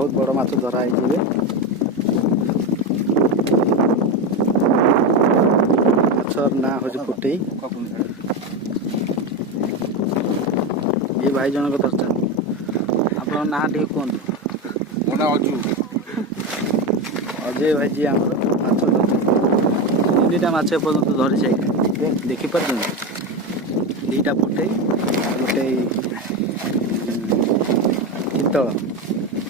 बहुत बड़ माछ धरा है। माछर ना हूँ पुटई। ये भाई जनक धरता आप ना टे कहतु। मो ना अजू अजय भाई जी आम माछ तीन माछ एपर्तंत धरी सारे देखिपार दीटा पुटई गोटे चितल